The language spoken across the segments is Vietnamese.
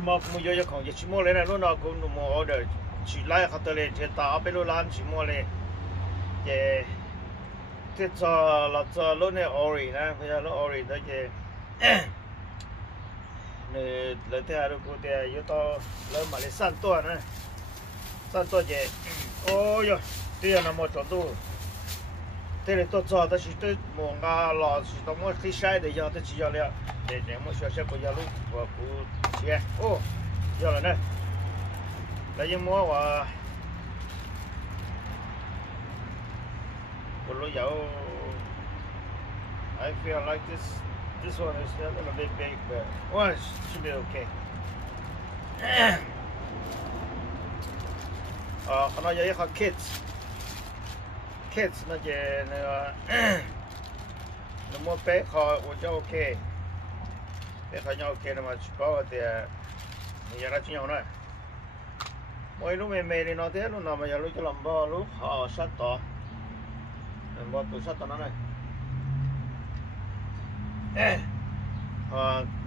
mà cũng giờ còn chỉ mua lên này lúc nào cũng mua order chỉ lại họ tới lên thì tạo bên lúc lan chỉ mua lên thì thế cho lúc này ori nè bây giờ lúc ori đó thì nè lấy theo được cái yếu tố lớn mà lấy san tua gì ôi rồi tiền là một chỗ tu thế là tôi cho ta chỉ tôi mua ngà lò chỉ tôi mua khi sai để giờ tôi chỉ giờ liền để mua sữa bây giờ lúc và cụ chia ô giờ là này lấy mua và lúc giờ I feel like this one is a little bit big but well it should be okayเขาnói với họ kids nó về nó mua bé họ cho ok bé họ nhau ok mà có thì mình giờ nó chỉ nhau nữa mỗi lúc mày đi nó thế lúc nào mà giờ lúc cho làm bao lúc họ sát tỏ làm bao tụ sát tỏ nó này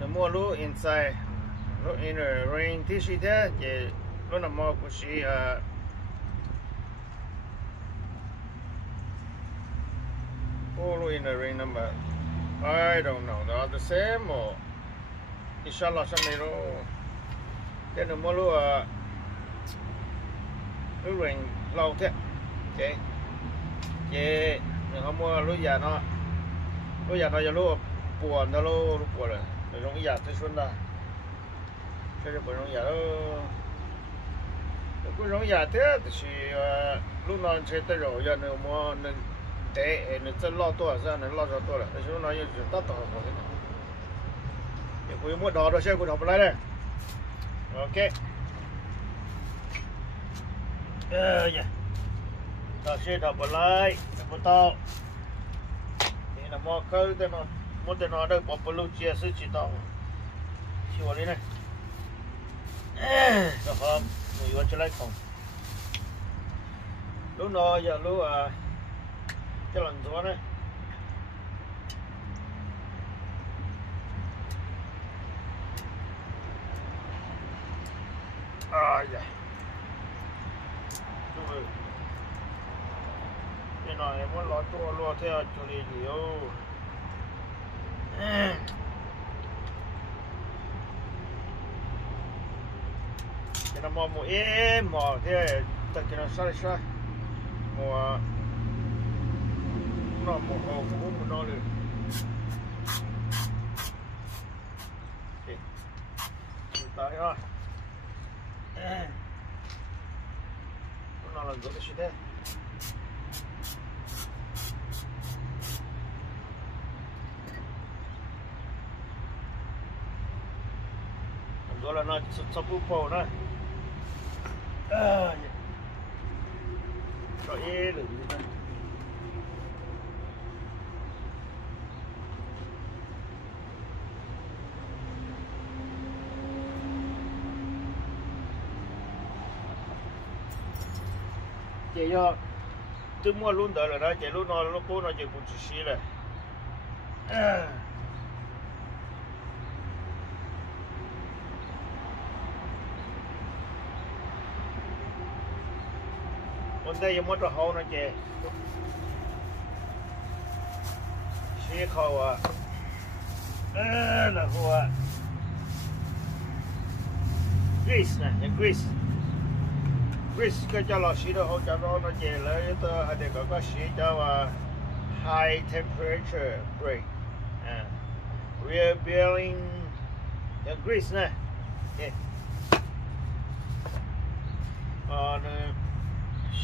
nó mua lúc inside lúc inner ring tí xí thế thì lúc nào mua cũng xí all in the ring number I don't know they're the same or inshallah something lo cái nó mua luôn lúc ring lâu thế ok vậy nhưng họ mua lúc giờ nó giờ lúc buồn nó lúc buồn rồi rồi cái giờ tôi xuân ra cho buồn lúc giờ cái lúc giờ thế thì lúc nào chơi tới rồi giờ nó mua để nó chân lo to ra nó lo ra to là nó nó như tắt tỏ rồi thì cuối mua đó rồi sẽ cũng học lại đây ok yeah ta sẽ học lại một tao thì là mua cái nó đây bỏ blue chia sẻ chỉ tao chỉ vào đây này rồi không người yêu chơi lại không lúc nào giờ lúc cái lần đó này dạ rồi cái này em muốn lo theo cho đi nhiều cái nó mua em mà thế tất cả nó sai mua nó một hồ cũng nó được tới rồi nó là rất là thế đó là nó sắp bù này rồi được chị do tôi mua luôn đợi rồi đó chị lúc nó cố nó chỉ cũng chỉ xí này hôm nay em muốn cho hậu nó chị xí khâu là hoa grease này grease cái cho lò xí đó hỗ trợ nó về lấy tôi hay để có xí cho high temperature brake rear bearing the grease nè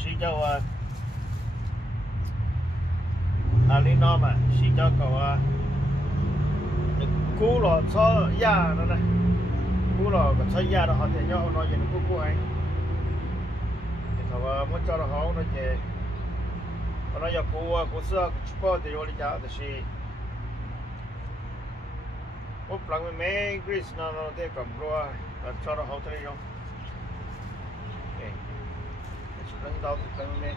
xí cho alino mà xí cho cậu cú lò cho da nó này cú lò có cho da đó họ thể nhau nói về nó cú anh họ muốn cho nó hậu nó về còn nó giờ cú xưa có thì rồi chả thì gì úp lăng mấy grease nó thế cầm rồi cho nó hậu thế không ok lăng tao thì lăng mấy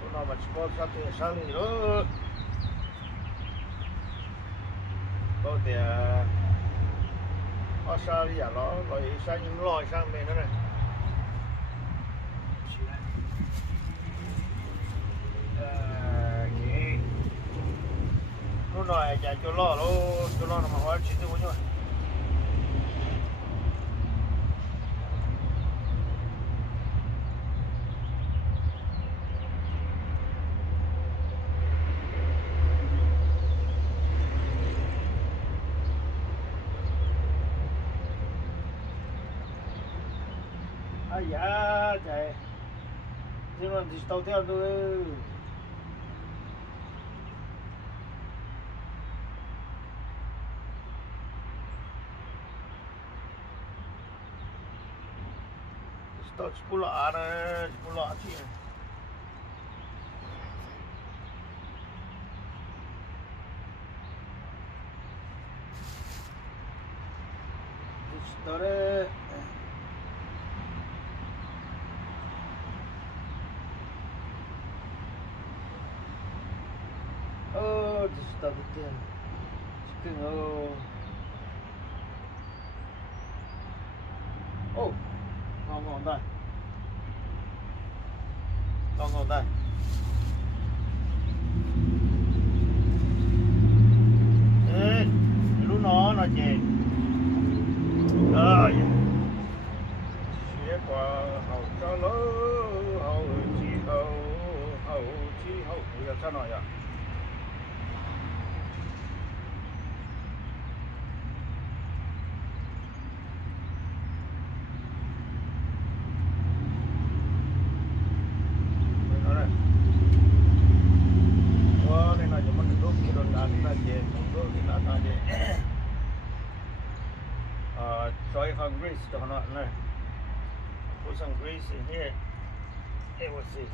chỗ nào mà có sao thì sao thì nữa có thì ở xa đi à nó rồi sang những lòi sang bên đó này lúc này chạy cho lo mà hóa chỉ tôi nhá ai da chạy nhưng mà thì tao theo tôi tao sepuluh này 10 sih Dore oh di situ betul chicken oh ngon đây ngon đây ê lúc nó chè ơi quả hậu cho lỡ hậu chi hậu bây giờ sao nói à try some grease to not know. Put some grease in here. It will see.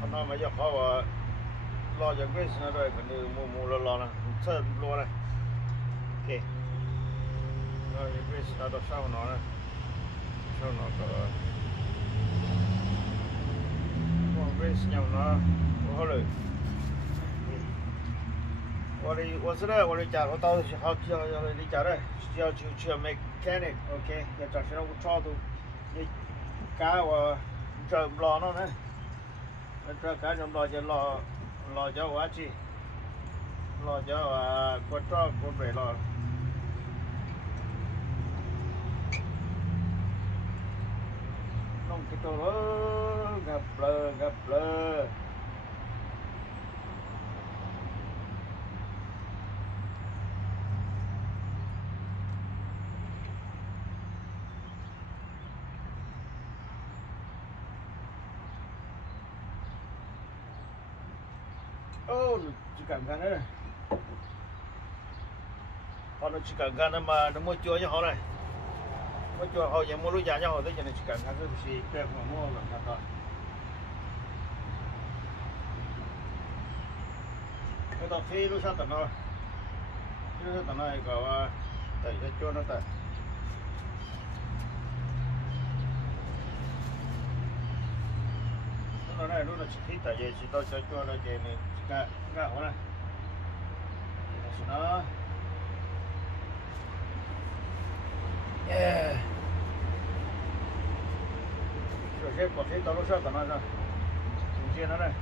Hôm nay mà giờ họ lo cho cái gì rồi còn đi mua lo nè chơi lo này ok rồi cái gì đó sau nó có cái gì nhau nó có rồi我知道我的家我到好叫你家的要去 mechanic ok giờ trả sẽ đâu có cho tôi đi cá và chờ lo nó này cho cá trong lo cho quá chi lo cho con cho con về lo nông cái chỗ đó gặp lơ chỉ cần gan đấy họ nó chỉ cần gan mà nó mua chua cho họ này mua chua họ giờ mua lúa già cho họ tới giờ này chỉ cần gan cái gì kẹp mà mua là cả thôi cái tao phi lúa sao tao nói có tại cái chua nó tại nó này lúc nó chỉ thích tại vì chỉ tao cho chua nó chỉ này gạo này nó yeah rồi sẽ có thể tao nó sao tao nói ra chuyện nó này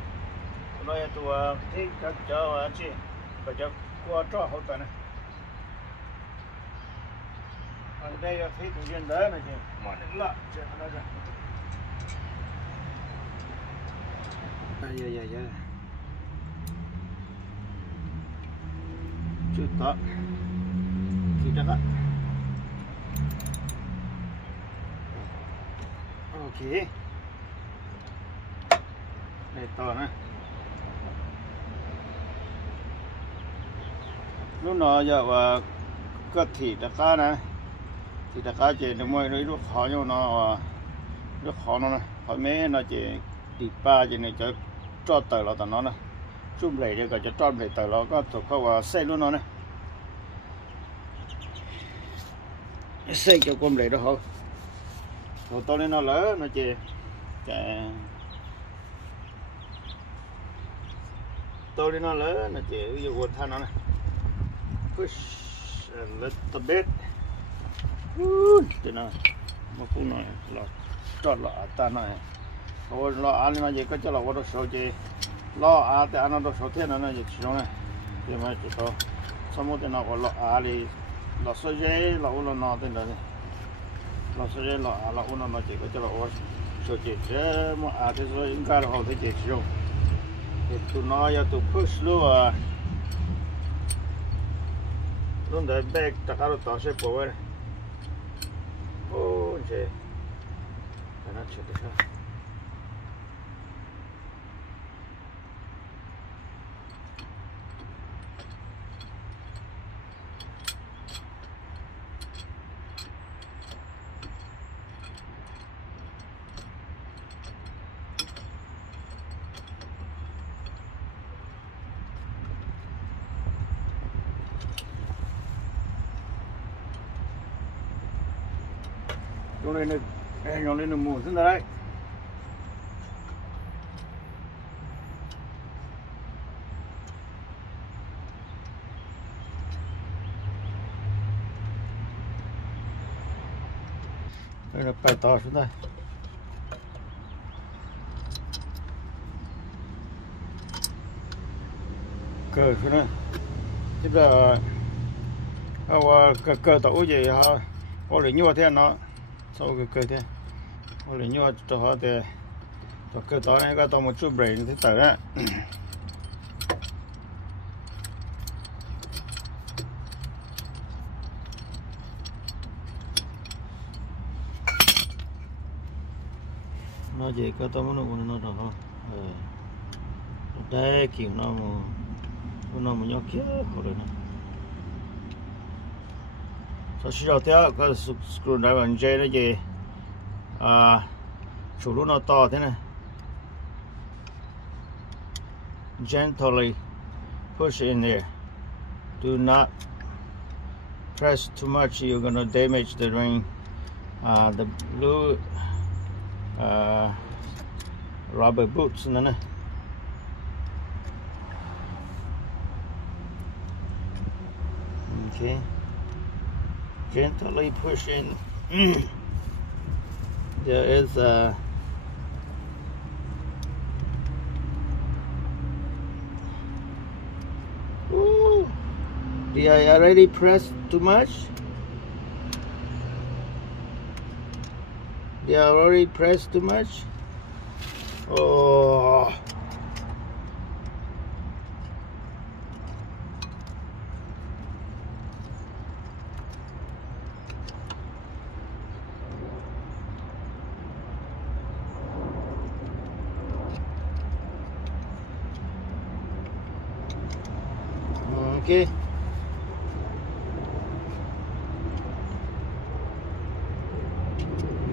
nói tụi thích các cháu anh chị phải cho qua cho hậu tận này ở đây là thấy tụi chuyện đấy này chị mà đến lạ chuyện nó ra dạ chưa có chưa chắc á ok này to nè lúc nào giờ và cái thịt đặc cá nè thịt đặc cá chỉ được mua lúc khó nhau nó lúc khó nó nè họ mấy nó chỉ thịt ba chỉ này cho tờ là tao nó nè chung lại để cho tròn lại tờ nó có thuộc vào xe luôn nó nè xe cho con lại đó không rồi to lên nó lớn nó chỉ to lên nó lớn nó chỉ ví dụ than nó này push a little bit thế nào mà cũng nói là tròn là ta này rồi lo ăn nó gì có cho là có đồ số gì lo ăn thì ăn nó đồ số thế nó gì chứ này thì mà chỉ có xong rồi nó có lo ăn thì lo số gì lo uống nó thế này lo số gì lo ăn lo uống nó chỉ có cho là số gì chứ mà ăn thì rồi应该là họ thấy gì chứ thì tụi nó giờ tụi push luôn à luôn để bag tất cả đồ sẽ bỏ về ô chế nó chết rồi nhón lên được mù rất là đấy đây là bài to xuống đây cờ xuống đây tiếp là cờ tàu gì ha có để nhua thế nó sau cái cờ thế có để nhua cho họ thì cho cờ tàu này có tàu một chút bể thế tới á nó gì có tàu nó còn nó đó đây kiểu nó mà nhóc kia có được nè sau khi rồi theo cái screwdriver dây nó gì chủ lúc nó to thế này gently push in there do not press too much you're gonna damage the ring the blue rubber boots nữa nè okay gently push in there is did I already press too much? Did I already press too much? Oh. Okay.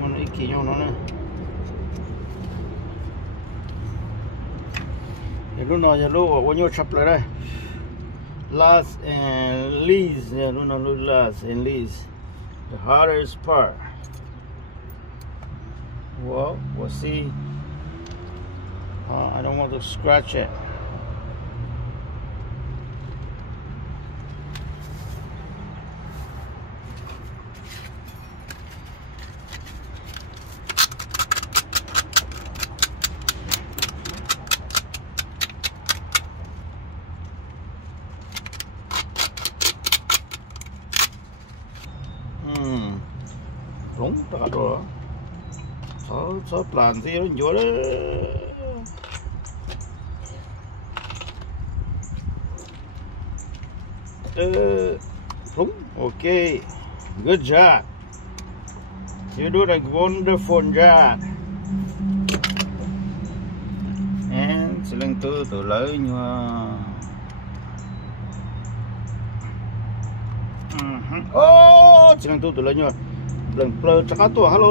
Muốn ít kỹ nhau nó nè. Lúc nào giờ lúc bao nhiêu chập lại đây. Last and least, yeah, lúc nào lúc last and least, the hardest part. Well, we'll see. I don't want to scratch it. Đúng tất rồi số plan gì nó nhiều đấy đúng ok good job you do a wonderful job and sẽ lên từ lấy nhưng mà chỉ lên từ lấy nhưng mà lần plơ chắc tua hello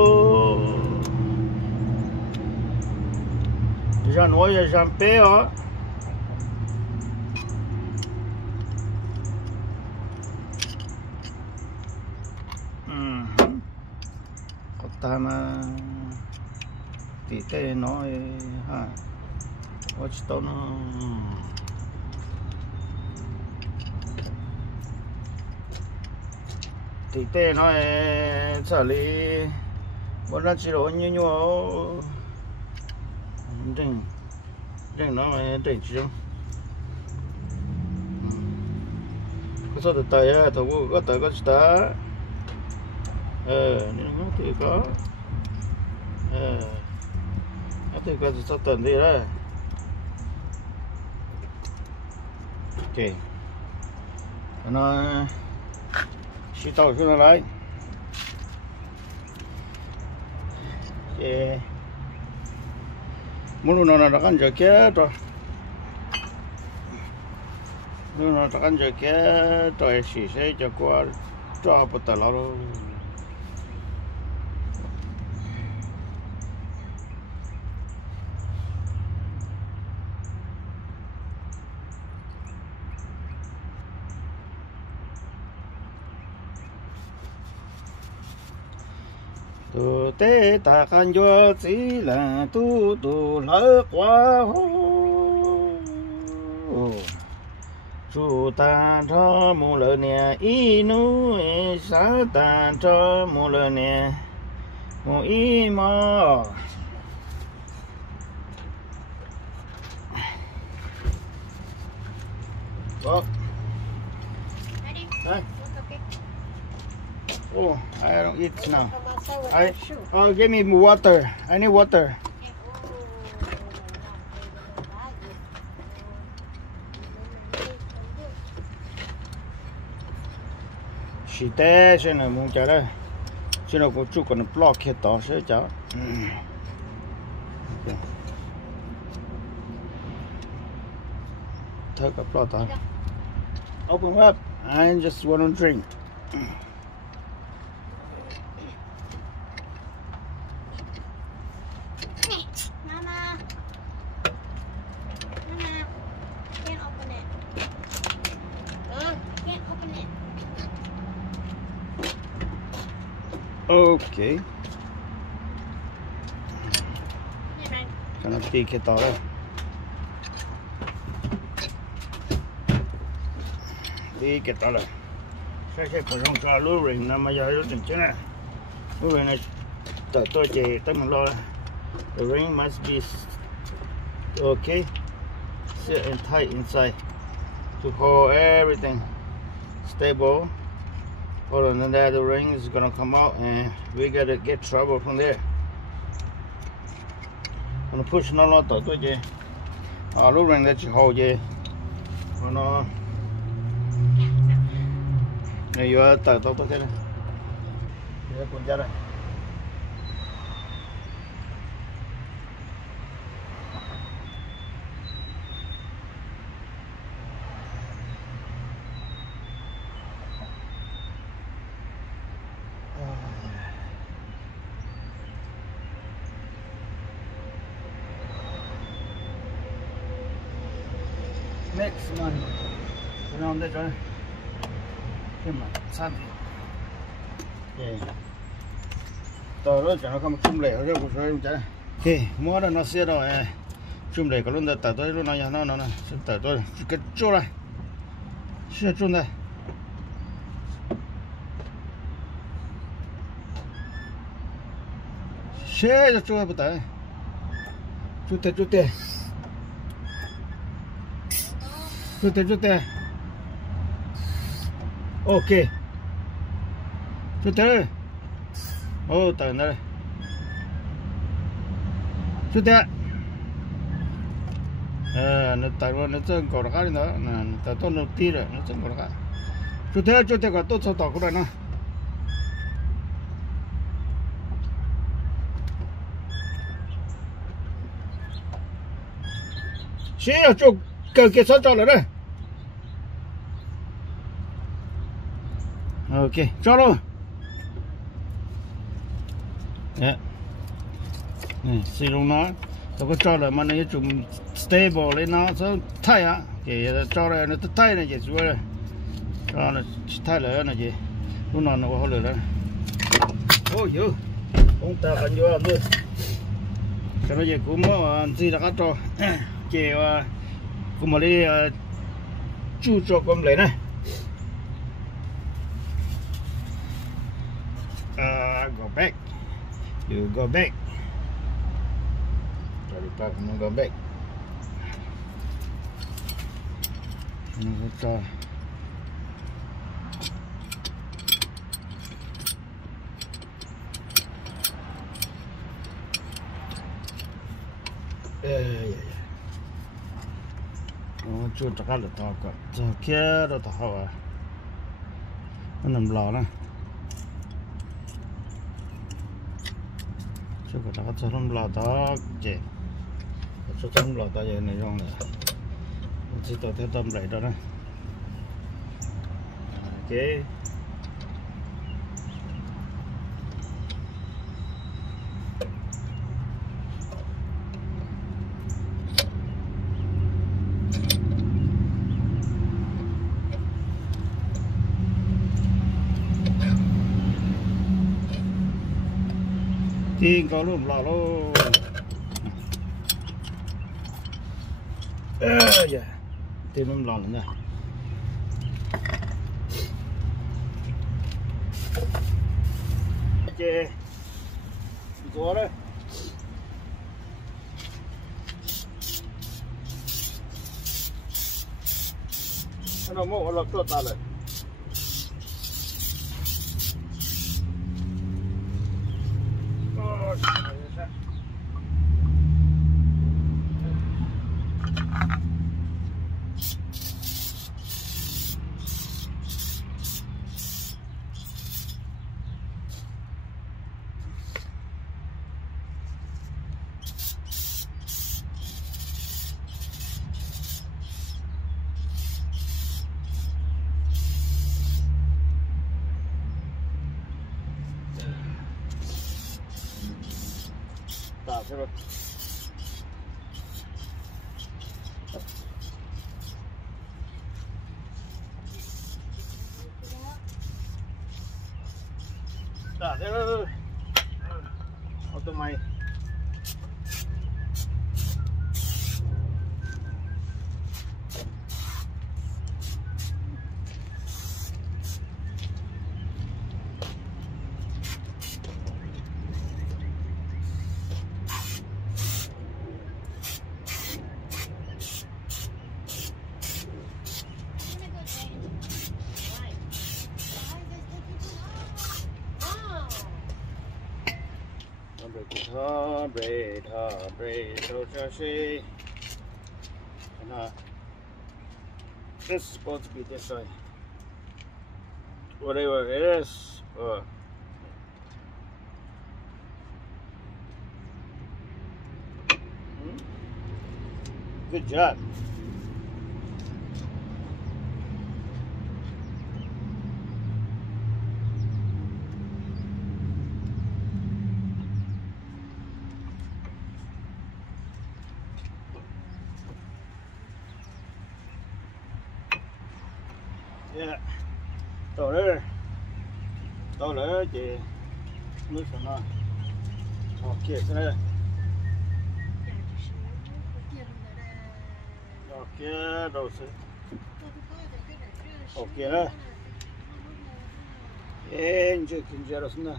ra nói ra bé á có ta mà tí tê nói ha watch tao nó tí tê nói xử lý bọn nó chỉ đồ như nhau đừng nó mà đừng chứ có số từ tay á thầu có tới cósta nên nó thì có thì có số tuần đi đó ok nó xí tàu xuống lại ok muốn nó đã ăn rồi kia rồi nó đã ăn rồi kia rồi xí sẽ cho qua cho bắt đầu rồi tu tế ta khăn cho chỉ là tu lỡ quá chú ta cho mua lỡ nè ý nu sa ta cho mua lỡ nè mua ý mà đó đây oh I don't eat now. Give me water. I need water. Chị té xem là muốn chờ đây. Chứ nó có chút còn block hết đó sẽ chờ. Thôi cả block đó. Open up. I just want to drink. Okay. Gonna take it all. Take it all. Sẽ phải dùng cho lúa rừng nằm ở dưới đỉnh chứ nè. Lúa rừng này tới tôi chỉ tới một lô. The ring must be okay. Sit and tight inside to hold everything stable. Other than that, the ring is gonna come out, and we gotta get trouble from there. Gonna push nó lo tới tôi chứ. Lúc ring nó chỉ hold chứ. Nó này vừa tới tôi thế này. Đây con ra đây. Next month, around that right? Come on, something. Yeah. Tao nói cho nó không chung lệ ở đây cũng rồi chả. Okay, mua nó xe rồi. Chung lệ có luôn tao tôi luôn nó tao tôi cái chỗ này. Xe chung đây. Xe cho chỗ bắt tay. Chút tê. Chút tê. Ok. Chút tê. Ô, tao đây. Chút tê. Nó tao nó chân cổ ra cái đó, tao tôi nó tí rồi, nó chân cổ ra. Chút tê có tốt sao tao cũng đây nè. xí ở chỗ cờ kia sót cho rồi đấy. Ok cho luôn. Đấy. Xí luôn nó tôi có cho rồi mà nó dùng stable lên nó sẽ thay á thì cho rồi nó thay này gì rồi cho nó thay lại này gì lúc nào nó có lửa đó. Ôi dữ ông ta cần vô làm luôn cho nó về cũng mà gì đã cắt cho chè cũng mà đi chu cho con lấy này go back you go back back nó go back nó cho nó chưa chắc là to cả giờ kia đó to hả nó nằm lò nè chưa có chắc cho nó lò to chị cho trong lò to vậy này rong này chỉ tôi theo tâm lại đó nè ok thì có luôn lò luôn tìm em lò nữa nha chê gió đấy nó mổ lọc cho ta lại thế rồi. Thế rồi. Ô tô mày. Tshee. This is supposed to be this way. Whatever it is. Good job. Yeah. Tôi nữa chị nước của nó ok cái này ok rồi sẽ ok đó 이제 긴지 알았습니다.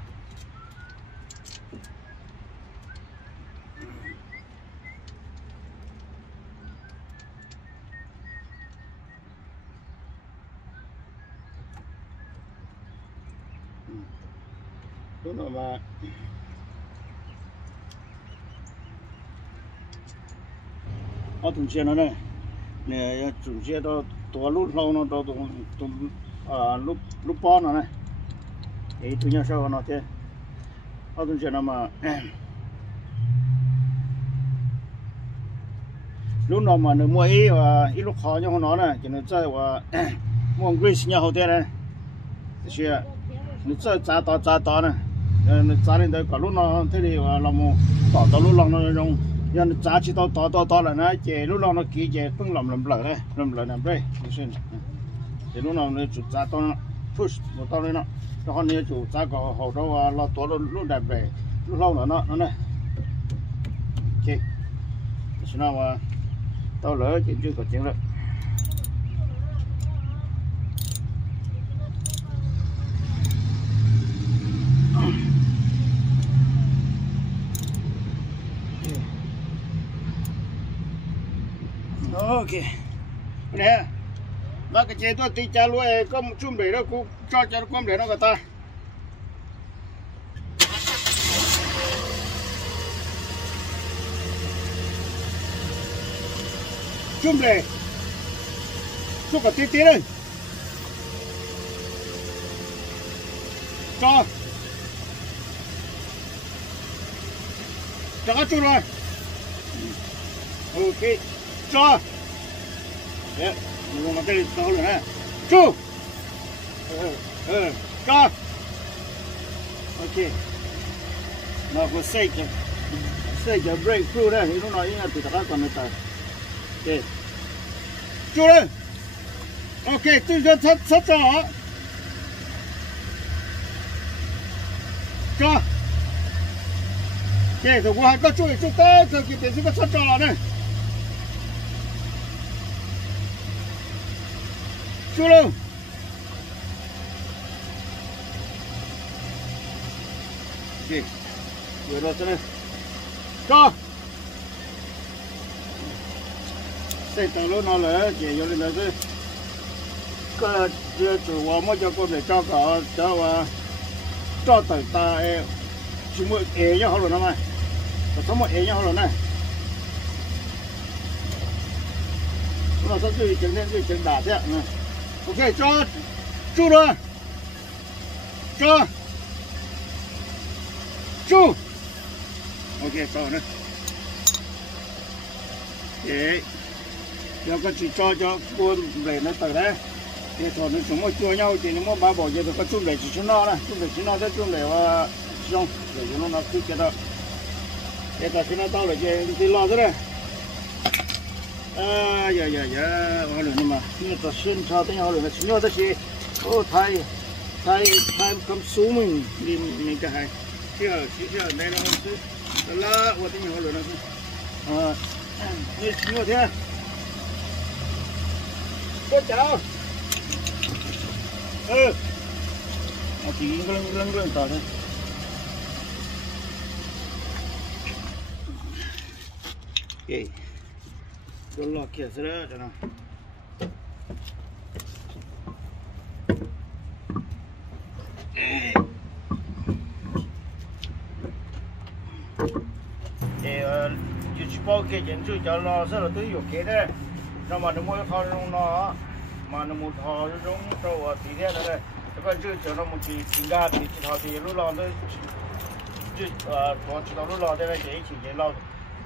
Đúng rồi mà ở thùng xe nó này nè thùng xe đó to lúc lâu nó to lúc po nó này thì tôi nhớ sao nó thế ở thùng xe nó mà lúc nào mà nó mua ít và ít lúc khó nhau nó này, cho nên chơi và mua grease nhau hậu thế này, thì nó chơi giá to này, nó giá lên đây cả lúc nào thế thì là một tỏ lúc nào nó dùng, giờ nó giá chỉ to là nó chỉ lúc nào nó kỹ chỉ cũng làm lỡ này, làm đây, thì lúc nào nó chủ giá to push một tao lên nó, còn nếu chủ giá có hậu đâu là to lúc đẹp về, lúc lâu nữa nó này, ok, thì nào mà tao lỡ chuyện chưa có chuyện rồi. Ok nè nó cái chế tôi tí cha luôn có một chung để đó cũng cho nó com để nó cả ta chung để chung cả tí đây cho cái chung rồi ok cho đấy mình làm cái đó rồi nè chú cho ok nó có xây cho breakthrough đấy thì nó nói là từ đó còn nữa ok chú đây ok tôi cho sắp cho ok rồi qua có chú tới rồi cái tiền có sắp cho này chú luôn ok rồi đó này cho xây tàu lúa nó là chỉ vô lên đó chứ cái chủ hóa mới cho con để cho cả cho tàu ta chỉ mua ế nhau rồi nó mày có số một ế nhau rồi này nó sẽ duy trì nên duy trì đà thế này ok cho chú rồi cho chú ok cho nữa để giờ con chỉ cho buôn để nó tới đấy thì thôi nó chúng nó chua nhau thì nó ba bỏ giờ có chung để chỉ cho nó này chung để chỉ nó đấy chung để xong để cho nó cứ cái đó để cả khi nó tao để đi lo thế này dạ họ lừa nhưng mà như ta xin cho tới họ lừa xin nhau tới gì ô thay cầm số mình đi mình cái hay chứ đây là thứ là của tới họ lừa nó như xin nhau thế tốt chào chỉ lưng tao thôi ok tôi lo kia rồi đó thì chỉ bao cái chuyện chú cho lo rất là tới dục kia đấy nó mà nó mua thò trong nó mà nó mua thò trong trâu thì thế này cái chú cho nó một chỉ ga thì chỉ thò thì lúc lo tới chú còn chỉ lúc lo đây là chỉ lo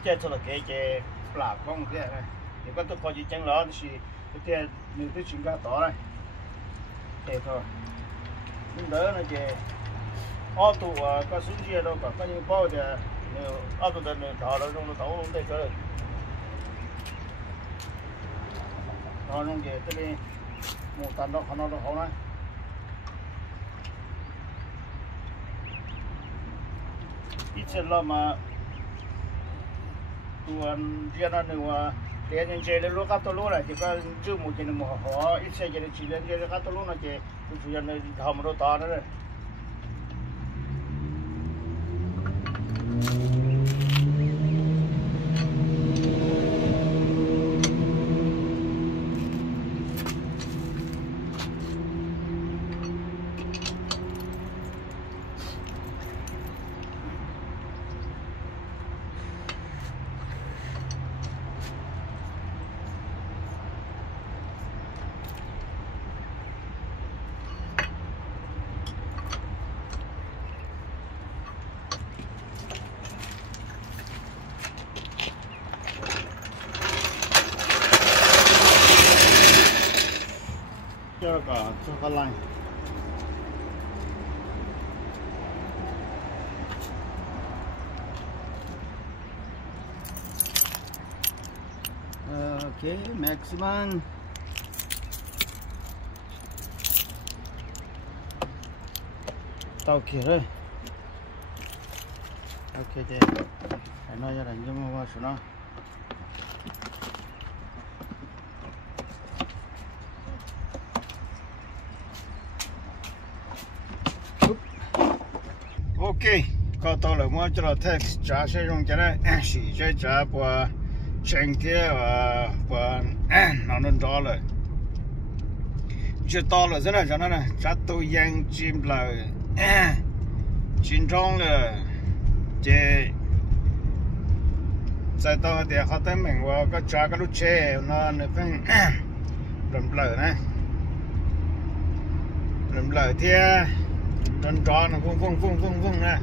chơi cho là cái là con thế này thì có tôi coi gì chẳng lo thì cái mình tới chuyện ga tỏ này thế thôi nhưng đỡ là gì ô tô có xuống chia đâu cả có những bao thì ô tô đợt này thọ nó trong nó tàu không thể chơi nó trong gì tới đi một tấn đó nó hậu này ít chân lo mà tuần riêng là nữa để nhân chế lên lúc các tôi lúc này chỉ có chưa một chuyện một họ ít xe chỉ lên chế các tôi lúc này chỉ chủ nhân này hầm đồ to nữa. cả cho cái lạnh ok maximum tao kia rồi ok chị phải nói ra là như mà số nó ok có tao là mua cho là text trả sẽ dùng cho này chỉ cho trả qua tranh kia và nó nên đó rồi chưa to là rất là cho nó này trả tôi yang chim là chim trong là chế sai to thì họ tới mình qua có trả cái lúc chế nó phải làm lỡ này làm lỡ thì nên đó nó vung nè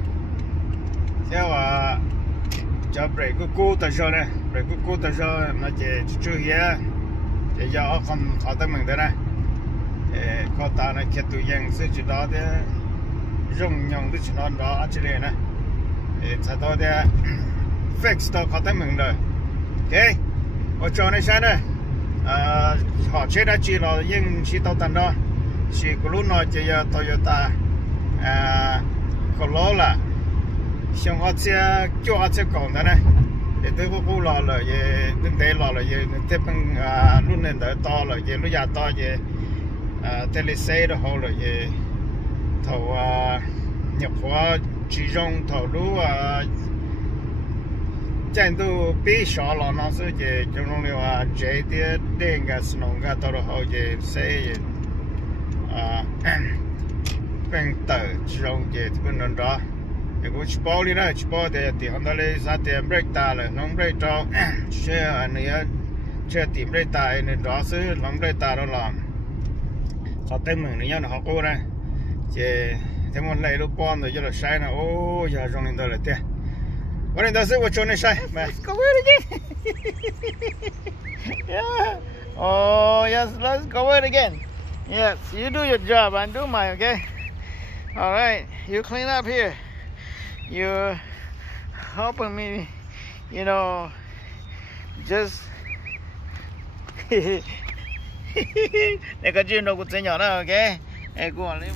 theo cho break cú tới giờ này break cú tới giờ nó chỉ chưa hết chỉ do không họ tới mình thế này có ta này kết tụi yang sẽ chỉ đó để dùng nhung để chỉ nó đó chỉ này nè sau đó để fix đó họ tới mình rồi ok ở chỗ này sao này họ chế ra chỉ là nhưng chỉ tao tận đó chỉ có lúc nói chỉ Toyota Corolla xong họ sẽ cho họ sẽ còn thế này để tôi có cú lò là về kinh tế lò là về tiếp bằng lúc này đỡ to là về lúc già to về telese đó họ là về thầu nhập hóa chỉ dùng thầu lúa chân tu bị sọ lò nó sẽ về trong lúc này chế tiết đen cái sông cái tàu họ về sẽ bên tờ chỉ dùng về bên đó đó cái chỉ bảo đi nữa chỉ bảo thì hôm đó lấy sát tiền break ta là nông break cho xe anh ấy xe tìm break ta nên đó sẽ nông break ta đó làm họ tên mình nữa họ cố này chỉ thêm một lấy lúc bom rồi cho là sai nào ô giờ trong này đó là thế what in does it what Johnny say let's go it again yeah oh yes let's go it again yes you do your job and do mine okay all right you clean up here you're helping me you know just 내가 지금 너 고생 nhỏ đó okay em cũng lấy